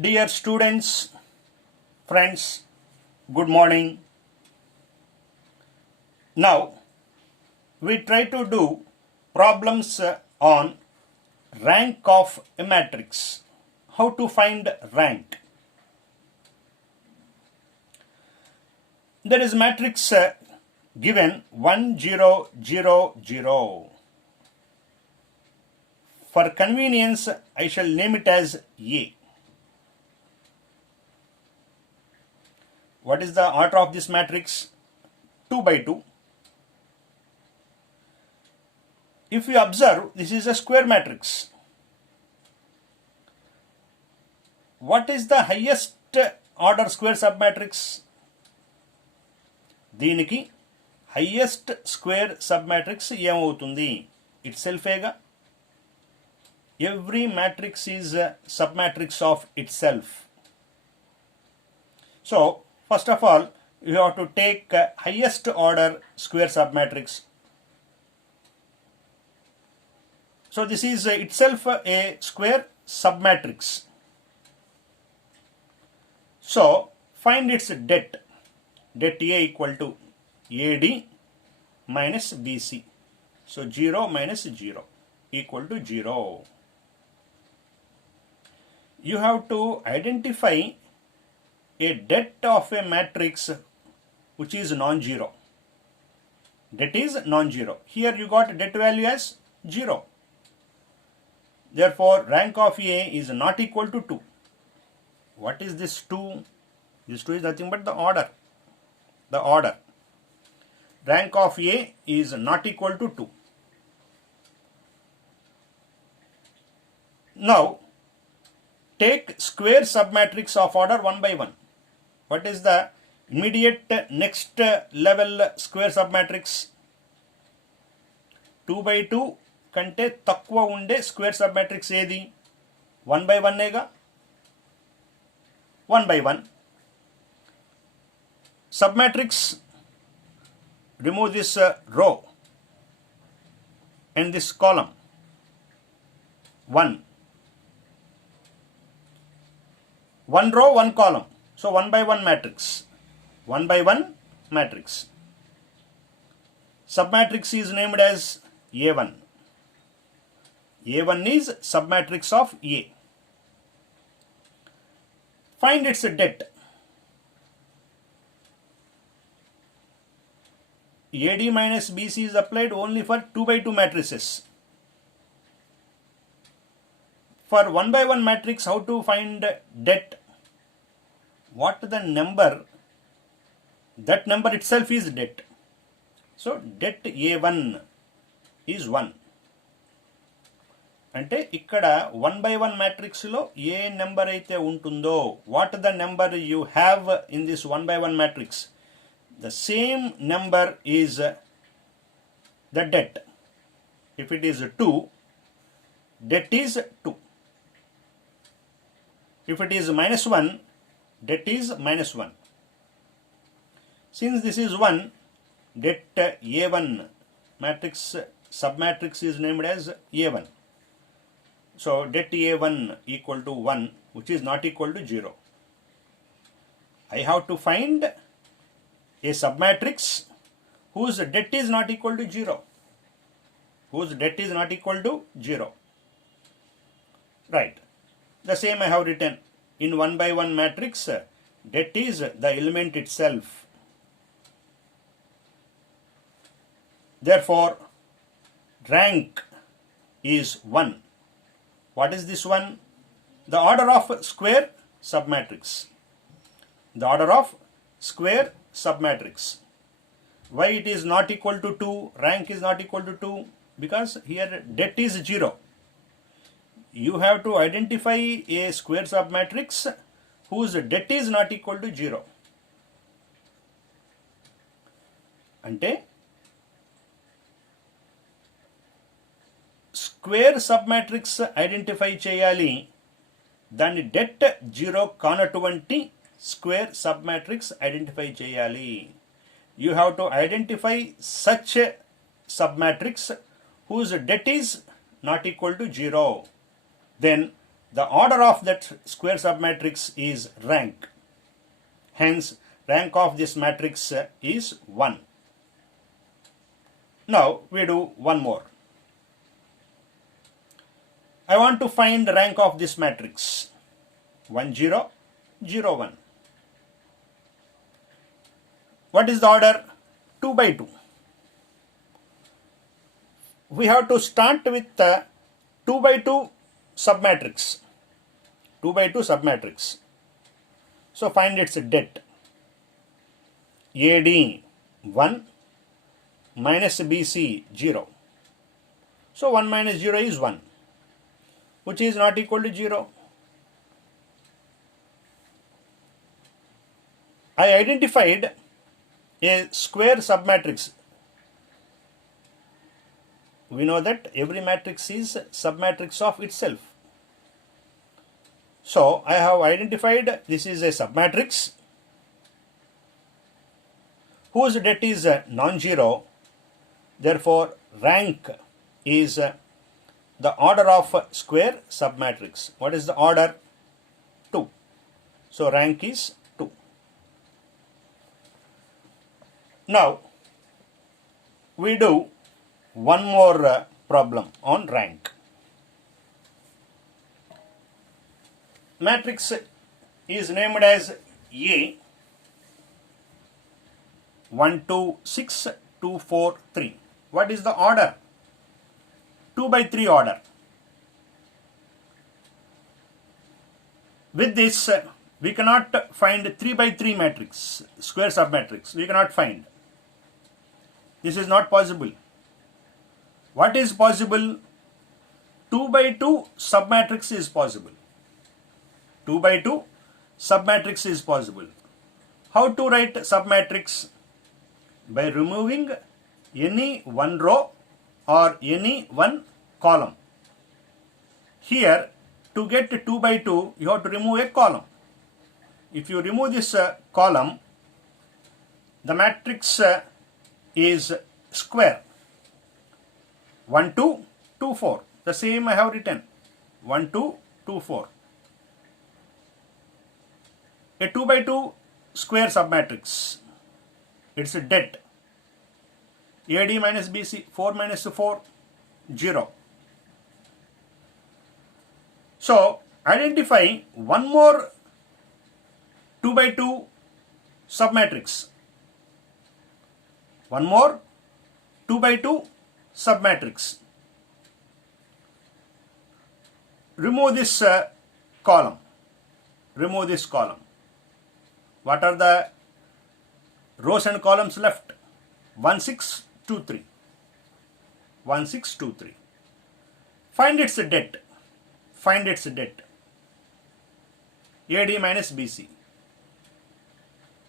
Dear students, friends, good morning. Now we try to do problems on rank of a matrix. How to find rank? There is matrix given 1 0 0 0. For convenience, I shall name it as A. What is the order of this matrix? 2 by 2. If you observe, this is a square matrix. What is the highest order square submatrix? దీనికి highest square submatrix ఏమవుతుంది? Itself ఏగా. Every matrix is a submatrix of itself. So, first of all, you have to take highest order square submatrix. So, this is itself a square submatrix. So, find its det. Det A equal to AD minus BC. So, 0 minus 0 equal to 0. You have to identify a det of a matrix which is non-zero. Det is non-zero. Here you got det value as 0. Therefore, rank of A is not equal to 2. What is this 2? This 2 is nothing but the order. The order. Rank of A is not equal to 2. Now, take square submatrix of order 1 by 1. What is the immediate next level square submatrix? 2 by 2 కంటే తక్కువ ఉండే square సబ్మాట్రిక్స్ ఏది? 1 by 1 ఏగా. 1 by 1. Submatrix, remove this row and this column. 1. 1 row, 1 column. So 1 by 1 matrix. 1 by 1 matrix. Submatrix is named as A1. A1 is submatrix of A. Find its det. AD minus BC is applied only for 2 by 2 matrices. For 1 by 1 matrix, how to find det? What the number? That number itself is det. So det A1 is 1. అంటే ఇక్కడ 1 by 1 matrix లో ఏ number అయితే ఉంటుందో, what the number you have in this 1 by 1 matrix, the same number is the det. If it is 2, det is 2. If it is minus 1, det is minus 1. Since this is 1, det A1 matrix submatrix is named as A1. So det A1 equal to 1, which is not equal to 0. I have to find a submatrix whose det is not equal to 0. Whose det is not equal to 0. Right. The same I have written. In 1 by 1 matrix, det is the element itself. Therefore, rank is 1. What is this one? The order of square submatrix. The order of square submatrix. Why it is not equal to 2? Rank is not equal to 2? Because here det is 0. You have to identify a square submatrix whose det is not equal to 0. అంటే square సబ్మాట్రిక్స్ identify చేయాలి, దాన్ని det 0 కానటువంటి square సబ్మాట్రిక్స్ identify చేయాలి. You have to identify such a submatrix whose det is not equal to 0. Then the order of that square submatrix is rank. Hence, rank of this matrix is 1. Now, we do one more. I want to find the rank of this matrix. 1, 0, 0, 1. What is the order? 2 by 2. We have to start with the 2 by 2 submatrix. 2 by 2 submatrix. So find its det. AD 1 minus BC 0. So 1 minus 0 is 1, which is not equal to 0. I identified a square submatrix. We know that every matrix is submatrix of itself. So I have identified this is a submatrix whose det is non-zero. Therefore, rank is the order of square submatrix. What is the order? 2. So rank is 2. Now, we do one more problem on rank. Matrix is named as A 1, 2, 6, 2, 4, 3. What is the order? 2 by 3 order. With this, we cannot find 3 by 3 matrix, square submatrix. We cannot find. This is not possible. What is possible? 2 by 2 submatrix is possible. 2 by 2 submatrix is possible. How to write submatrix? By removing any one row or any one column. Here, to get 2 by 2, you have to remove a column. If you remove this column, the matrix is square. 1, 2, 2, 4. The same I have written. 1, 2, 2, 4. A 2 by 2 square submatrix. Its det. AD minus BC. 4 minus 4. 0. So, identify one more 2 by 2 submatrix. One more 2 by 2 submatrix. Remove this column. Remove this column. What are the rows and columns left? 1, 6, 2, 3. 1, 6, 2, 3. Find its det. Find its det. AD minus BC.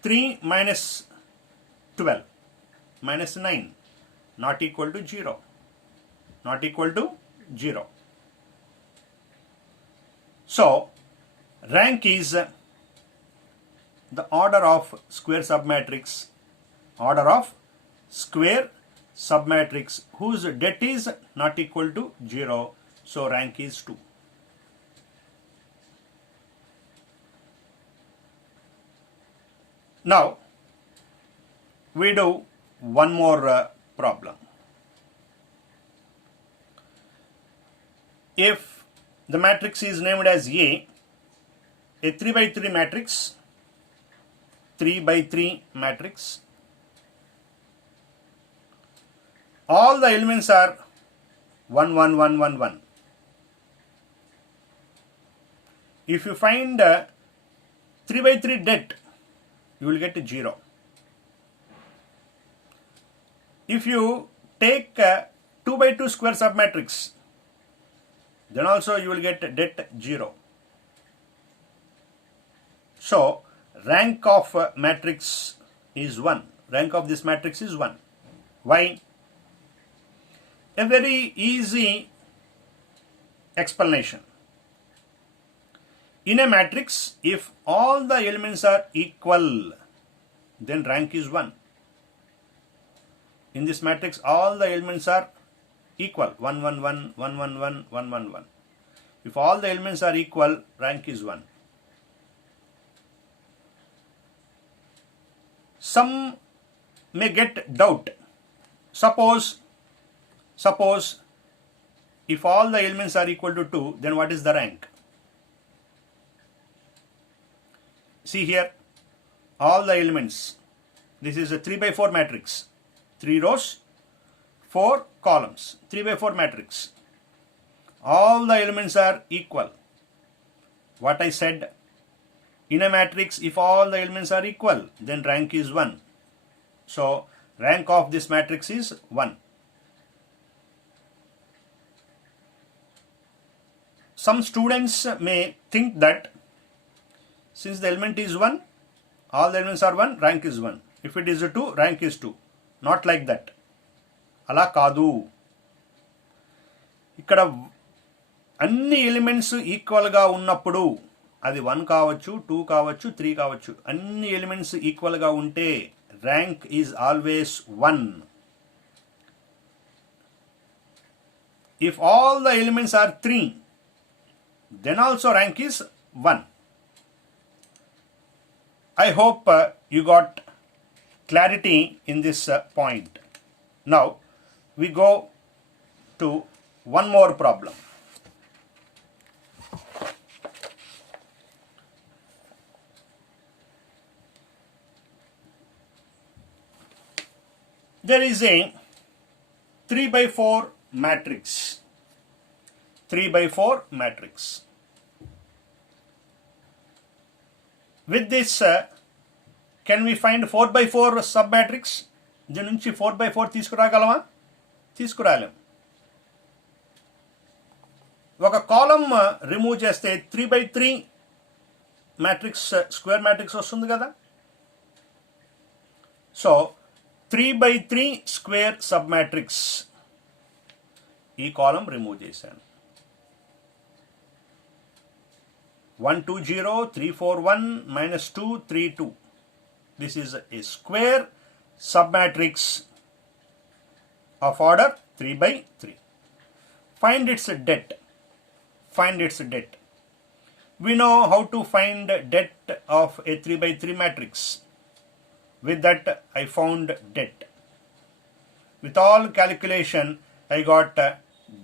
3 minus 12 minus 9 not equal to 0. Not equal to 0. So, rank is the order of square submatrix. Order of square submatrix whose det is not equal to 0. So, rank is 2. Now, we do one more problem. If the matrix is named as A 3 by 3 matrix, 3 by 3 matrix, all the elements are 1, 1, 1, 1, 1. If you find 3 by 3 det, you will get 0. If you take 2 by 2 square submatrix, then also you will get det 0. So, rank of matrix is 1. Rank of this matrix is 1. Why? A very easy explanation. In a matrix, if all the elements are equal, then rank is 1. In this matrix, all the elements are equal. 1, 1, 1, 1, 1, 1, 1, 1, 1. If all the elements are equal, rank is 1. Some may get doubt. Suppose if all the elements are equal to 2, then what is the rank? See here, all the elements, this is a 3 by 4 matrix, 3 rows, 4 columns, 3 by 4 matrix. All the elements are equal. What I said, in a matrix, if all the elements are equal, then rank is 1. So rank of this matrix is 1. Some students may think that since the element is 1, all the elements are 1, rank is 1. If it is a 2, rank is 2. Not like that. Ala kaadu. Ikkada అన్ని elements ఈక్వల్గా ఉన్నప్పుడు, అది 1 కావచ్చు, 2 కావచ్చు, 3 కావచ్చు, అన్ని elements ఈక్వల్గా ఉంటే rank is always 1. If all the elements are 3, then also rank is 1. I hope you got clarity in this point. Now we go to one more problem. There is a 3 by 4 matrix. 3 by 4 matrix. With this, can we find 4 by 4 submatrix? దీని నుంచి 4 by 4 తీసుకురాగలమా? తీసుకురాలేం. ఒక కాలం remove చేస్తే 3 by 3 matrix, square matrix వస్తుంది కదా. So 3 by 3 square sub matrix, ఈ కాలం remove చేశాను. 1 2 0 3 4 1 minus 2 3 2. This is a square submatrix of order 3 by 3. Find its det. Find its det. We know how to find det of a 3 by 3 matrix. With that, I found det. With all calculation, I got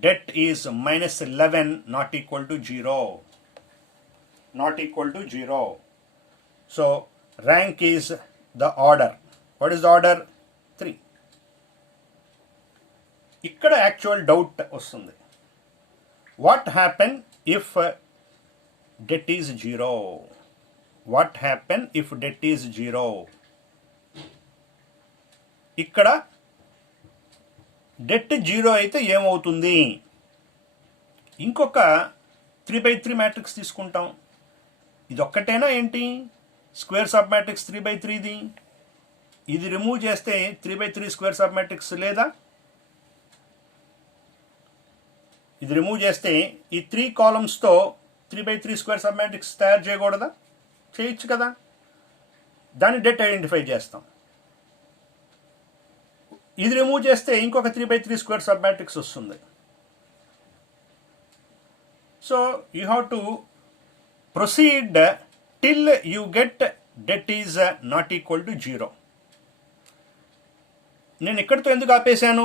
det is minus 11, not equal to 0. Not equal to 0. So rank is the order. What is the order? 3. ఇక్కడ actual doubt వస్తుంది. What happen if det is 0? What happen if det is 0? ఇక్కడ det 0 అయితే ఏమవుతుంది? ఇంకొక 3 by 3 matrix తీసుకుంటాం. ఇది ఒక్కటేనా ఏంటి? Square sub matrix 3 by 3ది. ఇది రిమూవ్ చేస్తే 3 by 3 స్క్వేర్ సబ్ మ్యాట్రిక్స్ లేదా? ఇది రిమూవ్ చేస్తే ఈ 3 కాలమ్స్తో 3 by 3 స్క్వేర్ సబ్ మ్యాట్రిక్స్ తయారు చేయకూడదా? చేయొచ్చు కదా. దాన్ని det ఐడెంటిఫై చేస్తాం. ఇది రిమూవ్ చేస్తే ఇంకొక 3 by 3 స్క్వేర్ సబ్ మ్యాట్రిక్స్ వస్తుంది. So you have to proceed till you get det is not equal to 0. నేను ఇక్కడితో ఎందుకు ఆపేశాను?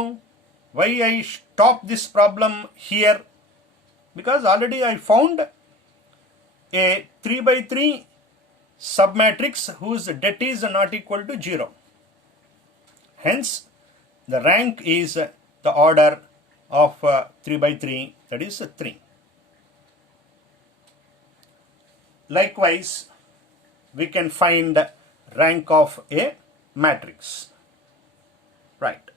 Why I stop this problem here? Because already I found a 3 by 3 submatrix whose det is not equal to 0. Hence, the rank is the order of 3 by 3, that is 3. Likewise, we can find rank of a matrix. Right.